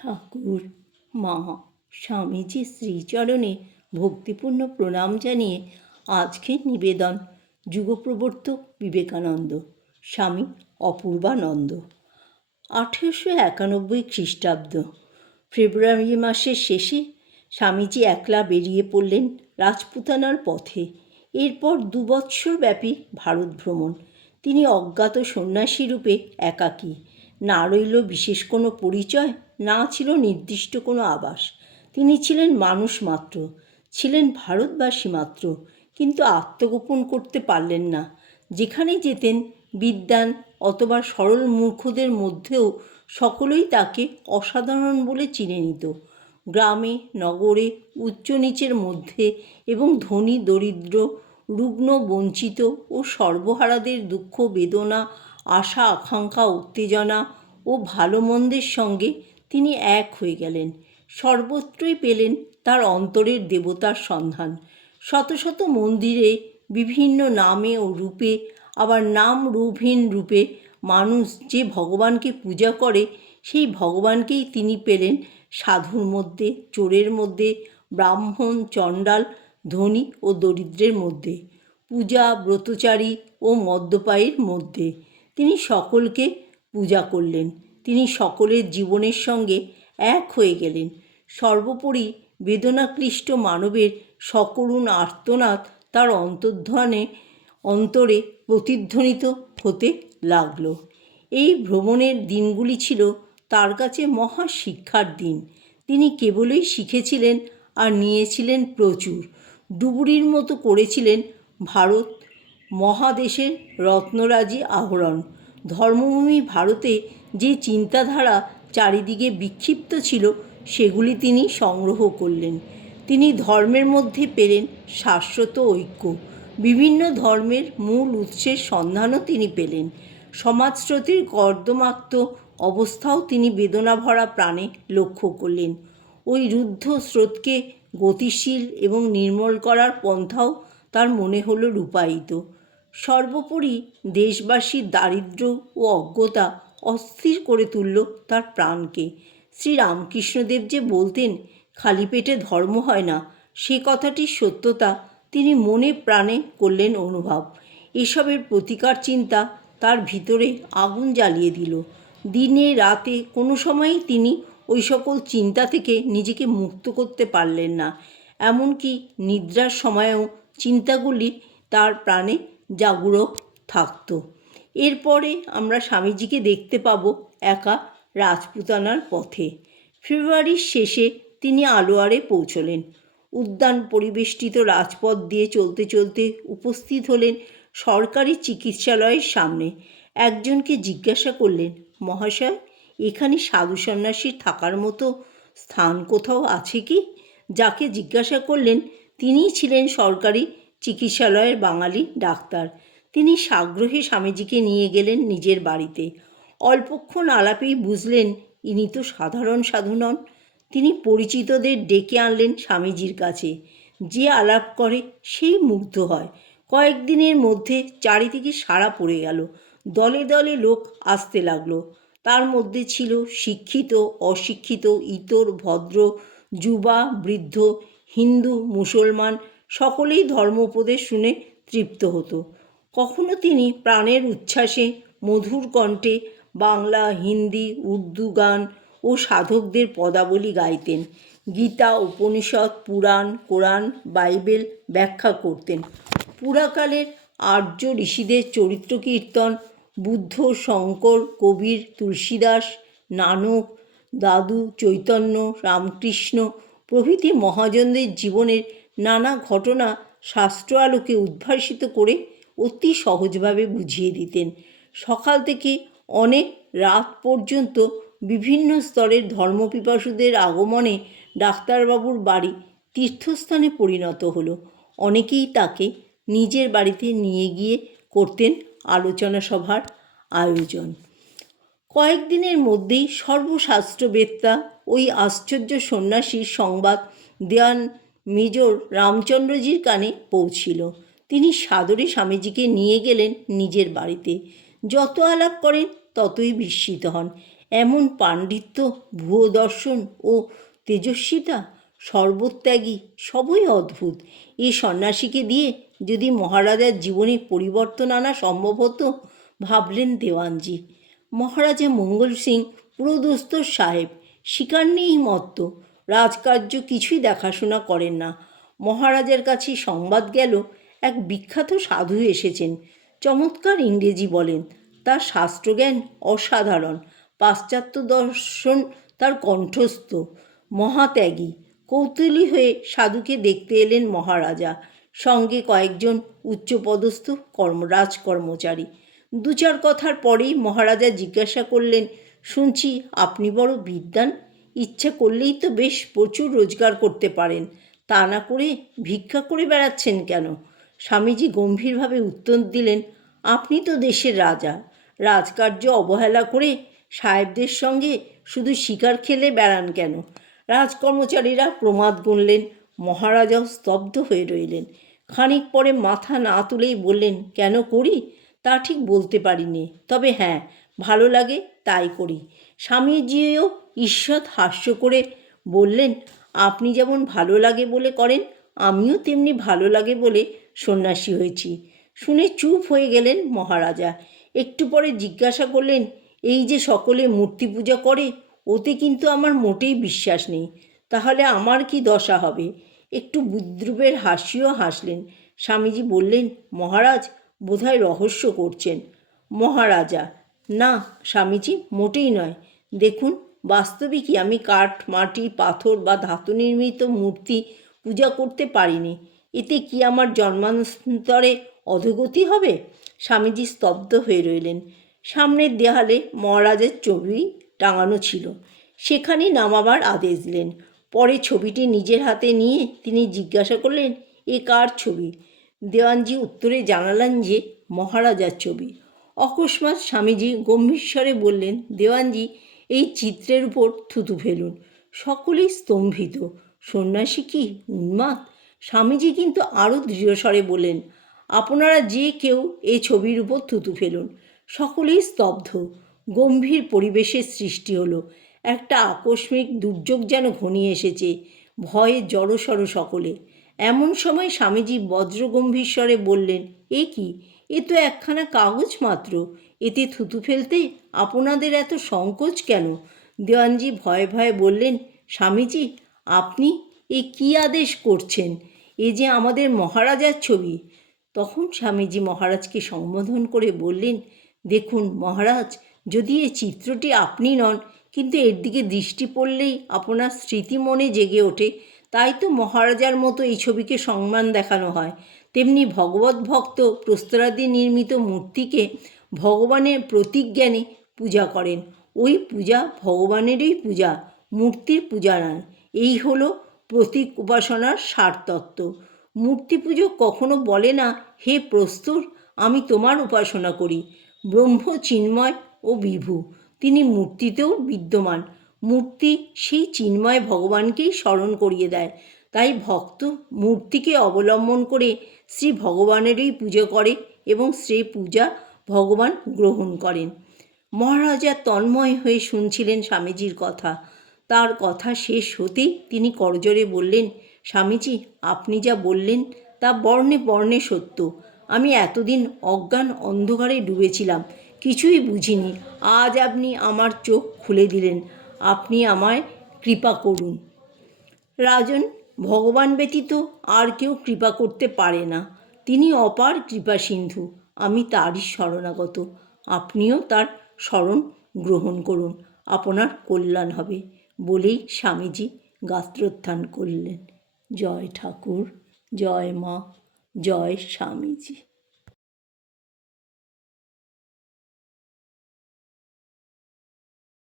ঠাকুর, মা, স্বামীজির শ্রীচরণে ভক্তিপূর্ণ প্রণাম জানিয়ে আজকের নিবেদন যুগপ্রবর্তক বিবেকানন্দ, স্বামী অপূর্বানন্দ। 1891 খ্রিস্টাব্দ। ফেব্রুয়ারি মাসের শেষে স্বামীজি একলা বেরিয়ে পড়লেন রাজপুতানার পথে। এরপর 2 বৎসর ব্যাপী ভারত ভ্রমণ। তিনি অজ্ঞাত সন্ন্যাসী রূপে একাকী। না রইল বিশেষ কোনো পরিচয়, না ছিল নির্দিষ্ট কোনো আবাস। তিনি ছিলেন মানুষ মাত্র, ছিলেন ভারতবাসী মাত্র, কিন্তু আত্মগোপন করতে পারলেন না। যেখানে যেতেন বিদ্বান অথবা সরল মূর্খদের মধ্যেও সকলেই তাকে অসাধারণ বলে চিনে নিত। গ্রামে নগরে, উচ্চ নিচের মধ্যে এবং ধনী দরিদ্র, রুগ্ন বঞ্চিত ও সর্বহারাদের দুঃখ বেদনা, আশা আকাঙ্ক্ষা উত্তেজনা ও ভালো মন্দের সঙ্গে তিনি এক হয়ে গেলেন। সর্বত্রই পেলেন তার অন্তরের দেবতার সন্ধান। শত শত মন্দিরে বিভিন্ন নামে ও রূপে, আবার নাম রূপহীন রূপে মানুষ যে ভগবানকে পূজা করে, সেই ভগবানকেই তিনি পেলেন সাধুর মধ্যে, চোরের মধ্যে, ব্রাহ্মণ চণ্ডাল, ধনী ও দরিদ্রের মধ্যে, পূজা ব্রতচারী ও মদ্যপায়ীর মধ্যে। তিনি সকলকে পূজা করলেন। তিনি সকলের জীবনের সঙ্গে এক হয়ে গেলেন। সর্বোপরি বেদনাক্লিষ্ট মানবের সকরুণ আর্তনাদ তার অন্তরে প্রতিধ্বনিত হতে লাগল। এই ভ্রমণের দিনগুলি ছিল তার কাছে মহা শিক্ষার দিন। তিনি কেবলই শিখেছিলেন আর নিয়েছিলেন প্রচুর। ডুবুরির মতো করেছিলেন ভারত মহাদেশের রত্নরাজি আহরণ। ধর্মভূমি ভারতে যে চিন্তাধারা চারিদিকে বিক্ষিপ্ত ছিল, সেগুলি তিনি সংগ্রহ করলেন। তিনি ধর্মের মধ্যে পেলেন শাশ্বত ঐক্য। বিভিন্ন ধর্মের মূল উৎসের সন্ধানও তিনি পেলেন। সমাজস্রোতের কর্দমাক্ত অবস্থাও তিনি বেদনাভরা প্রাণে লক্ষ্য করলেন। ওই রুদ্ধ স্রোতকে গতিশীল এবং নির্মল করার পন্থাও তার মনে হলো রূপায়িত। সর্বোপরি দেশবাসীর দারিদ্র্য ও অজ্ঞতা অস্থির করে তুলল তার প্রাণকে। শ্রীরামকৃষ্ণদেব যে বলতেন, খালি পেটে ধর্ম হয় না, সে কথাটির সত্যতা তিনি মনে প্রাণে করলেন অনুভব। এসবের প্রতিকার চিন্তা তার ভিতরে আগুন জ্বালিয়ে দিল। দিনে রাতে কোনো সময়ই তিনি ওই সকল চিন্তা থেকে নিজেকে মুক্ত করতে পারলেন না। এমনকি নিদ্রার সময়েও চিন্তাগুলি তার প্রাণে জাগরুক থাকত। এরপরে আমরা স্বামীজিকে দেখতে পাব একা রাজপুতানার পথে। ফেব্রুয়ারির শেষে তিনি আলোয়ারে পৌঁছলেন। উদ্যান পরিবেষ্টিত রাজপথ দিয়ে চলতে চলতে উপস্থিত হলেন সরকারি চিকিৎসালয়ের সামনে। একজনকে জিজ্ঞাসা করলেন, মহাশয়, এখানে সাধু সন্ন্যাসীর থাকার মতো স্থান কোথাও আছে কি? যাকে জিজ্ঞাসা করলেন তিনিই ছিলেন সরকারি চিকিৎসালয়ের বাঙালি ডাক্তার। তিনি সাগ্রহে স্বামীজিকে নিয়ে গেলেন নিজের বাড়িতে। অল্পক্ষণ আলাপেই বুঝলেন ইনি তো সাধারণ সাধু নন। তিনি পরিচিতদের ডেকে আনলেন স্বামীজির কাছে। যে আলাপ করে সেই মুগ্ধ হয়। কয়েকদিনের মধ্যে চারিদিকে সাড়া পড়ে গেল। দলে দলে লোক আসতে লাগলো। তার মধ্যে ছিল শিক্ষিত অশিক্ষিত, ইতর ভদ্র, যুবা বৃদ্ধ, হিন্দু মুসলমান, সকলেই ধর্ম উপদেশ শুনে তৃপ্ত হতো। কখনো তিনি প্রাণের উচ্ছ্বাসে মধুর কণ্ঠে বাংলা, হিন্দি, উর্দু গান ও সাধকদের পদাবলী গাইতেন। গীতা, উপনিষদ, পুরাণ, কোরআন, বাইবেল ব্যাখ্যা করতেন। পুরাকালের আর্য ঋষিদের চরিত্র কীর্তন, বুদ্ধ, শঙ্কর, কবির, তুলসীদাস, নানক, দাদু, চৈতন্য, রামকৃষ্ণ প্রভৃতি মহাজনদের জীবনের নানা ঘটনা শাস্ত্র আলোকে উদ্ভাসিত করে অতি সহজভাবে বুঝিয়ে দিতেন। সকাল থেকে অনেক রাত পর্যন্ত বিভিন্ন স্তরের ধর্মপিপাসুদের আগমনে ডাক্তারবাবুর বাড়ি তীর্থস্থানে পরিণত হলো। অনেকেই তাকে নিজের বাড়িতে নিয়ে গিয়ে করতেন আলোচনা সভার আয়োজন। কয়েকদিনের মধ্যেই সর্বশাস্ত্রবেত্তা ওই আশ্চর্য সন্ন্যাসীর সংবাদ দেওয়ান মেজর রামচন্দ্রজির কানে পৌঁছিল। তিনি সাদরে স্বামীজিকে নিয়ে গেলেন নিজের বাড়িতে। যত আলাপ করেন ততই বিস্মিত হন। এমন পাণ্ডিত্য, ভুয়ো দর্শন ও তেজস্বিতা, সর্বত্যাগী, সবই অদ্ভুত। এই সন্ন্যাসীকে দিয়ে যদি মহারাজার জীবনে পরিবর্তন আনা সম্ভব হতো, ভাবলেন দেওয়ানজি। মহারাজা মঙ্গল সিং পুরোদস্তুর সাহেব, শিকার নিয়েই মত্ত, রাজকার্য কিছুই দেখাশোনা করেন না। মহারাজার কাছে সংবাদ গেল এক বিখ্যাত সাধু এসেছেন, চমৎকার ইংরেজি বলেন, তার শাস্ত্রজ্ঞান অসাধারণ, পাশ্চাত্য দর্শন তার কণ্ঠস্থ, মহাত্যাগী। কৌতূহলী হয়ে সাধুকে দেখতে এলেন মহারাজা, সঙ্গে কয়েকজন উচ্চপদস্থ রাজকর্মচারী। দু চার কথার পরেই মহারাজা জিজ্ঞাসা করলেন, শুনছি আপনি বড় বিদ্বান, ইচ্ছা করলেই তো বেশ প্রচুর রোজগার করতে পারেন, তা না করে ভিক্ষা করে বেড়াচ্ছেন কেন? স্বামীজি গম্ভীরভাবে উত্তর দিলেন, আপনি তো দেশের রাজা, রাজকার্য অবহেলা করে সাহেবদের সঙ্গে শুধু শিকার খেলে বেড়ান কেন? রাজকর্মচারীরা প্রমাদ গুনলেন। মহারাজাও স্তব্ধ হয়ে রইলেন। খানিক পরে মাথা না তুলেই বললেন, কেন করি তা ঠিক বলতে পারিনি, তবে হ্যাঁ, ভালো লাগে তাই করি। স্বামীজিও ঈষৎ হাস্য করে বললেন, আপনি যেমন ভালো লাগে বলে করেন, আমিও তেমনি ভালো লাগে বলে সন্ন্যাসী হয়েছি। শুনে চুপ হয়ে গেলেন মহারাজা। একটু পরে জিজ্ঞাসা করলেন, এই যে সকলে মূর্তি পূজা করে, ওতে কিন্তু আমার মোটেই বিশ্বাস নেই, তাহলে আমার কি দশা হবে? একটু বিদ্রূপের হাসিও হাসলেন। স্বামীজি বললেন, মহারাজ বোধহয় রহস্য করছেন। মহারাজা, না স্বামীজি, মোটেই নয়। দেখুন, বাস্তবিকই আমি কাঠ, মাটি, পাথর বা ধাতু নির্মিত মূর্তি পূজা করতে পারিনি। এতে কি আমার জন্মান্তরে অধোগতি হবে? স্বামীজি স্তব্ধ হয়ে রইলেন। সামনের দেয়ালে মহারাজের ছবি টাঙানো ছিল, সেখানে নামাবার আদেশ দিলেন। পরে ছবিটি নিজের হাতে নিয়ে তিনি জিজ্ঞাসা করলেন, এ কার ছবি? দেওয়ানজি উত্তরে জানালেন যে মহারাজার ছবি। অকস্মাৎ স্বামীজি গম্ভীর স্বরে বললেন, দেওয়ানজি, এই চিত্রের উপর থুতু ফেলুন। সকলেই স্তম্ভিত। সন্ন্যাসী কি উন্মাদ? স্বামীজি কিন্তু আরও দৃঢ়স্বরে বললেন, আপনারা যে কেউ এই ছবির উপর থুতু ফেলুন। সকলেই স্তব্ধ। গম্ভীর পরিবেশের সৃষ্টি হলো। একটা আকস্মিক দুর্যোগ যেন ঘনিয়ে এসেছে। ভয়ে জড়সড় সকলে। এমন সময় স্বামীজি বজ্রগম্ভীর স্বরে বললেন, এ কি, এ তো একখানা কাগজ মাত্র, এতে থুতু ফেলতে আপনাদের এত সংকোচ কেন? দেওয়ানজি ভয়ে ভয়ে বললেন, স্বামীজি, আপনি এ কী আদেশ করছেন? এ যে আমাদের মহারাজার ছবি। তখন স্বামীজি মহারাজকে সম্বোধন করে বললেন, দেখুন মহারাজ, যদি এই চিত্রটি আপনি নন, কিন্তু এর দিকে দৃষ্টি পড়লেই আপনার স্মৃতি মনে জেগে ওঠে, তাই তো মহারাজার মতো এই ছবিকে সম্মান দেখানো হয়। তেমনি ভগবত ভক্ত প্রস্তরাদি নির্মিত মূর্তিকে ভগবানের প্রতীক জ্ঞানে পূজা করেন। ওই পূজা ভগবানেরই পূজা, মূর্তির পূজা নয়। এই হলো প্রতীক উপাসনার সারতত্ত্ব। মূর্তি পুজো কখনো বলে না, হে প্রস্তুর, আমি তোমার উপাসনা করি। ব্রহ্ম চিন্ময় ও বিভু, তিনি মূর্তিতেও বিদ্যমান। মূর্তি সেই চিন্ময় ভগবানকেই স্মরণ করিয়ে দেয়। তাই ভক্ত মূর্তিকে অবলম্বন করে শ্রী ভগবানেরই পুজো করে এবং সেই পূজা ভগবান গ্রহণ করেন। মহারাজা তন্ময় হয়ে শুনছিলেন স্বামীজির কথা। তার কথা শেষ হতেই তিনি করজোরে বললেন, স্বামীজি, আপনি যা বললেন তা বর্ণে বর্ণে সত্য। আমি এতদিন অজ্ঞান অন্ধকারে ডুবেছিলাম, কিছুই বুঝিনি। আজ আপনি আমার চোখ খুলে দিলেন। আপনি আমায় কৃপা করুন। রাজন, ভগবান ব্যতীত আর কেউ কৃপা করতে পারে না। তিনি অপার কৃপা সিন্ধু, আমি তারই শরণাগত। আপনিও তার শরণ গ্রহণ করুন, আপনার কল্যাণ হবে। বলেই স্বামীজি গাত্রোত্থান করলেন। জয় ঠাকুর, জয় মা, জয় স্বামীজি।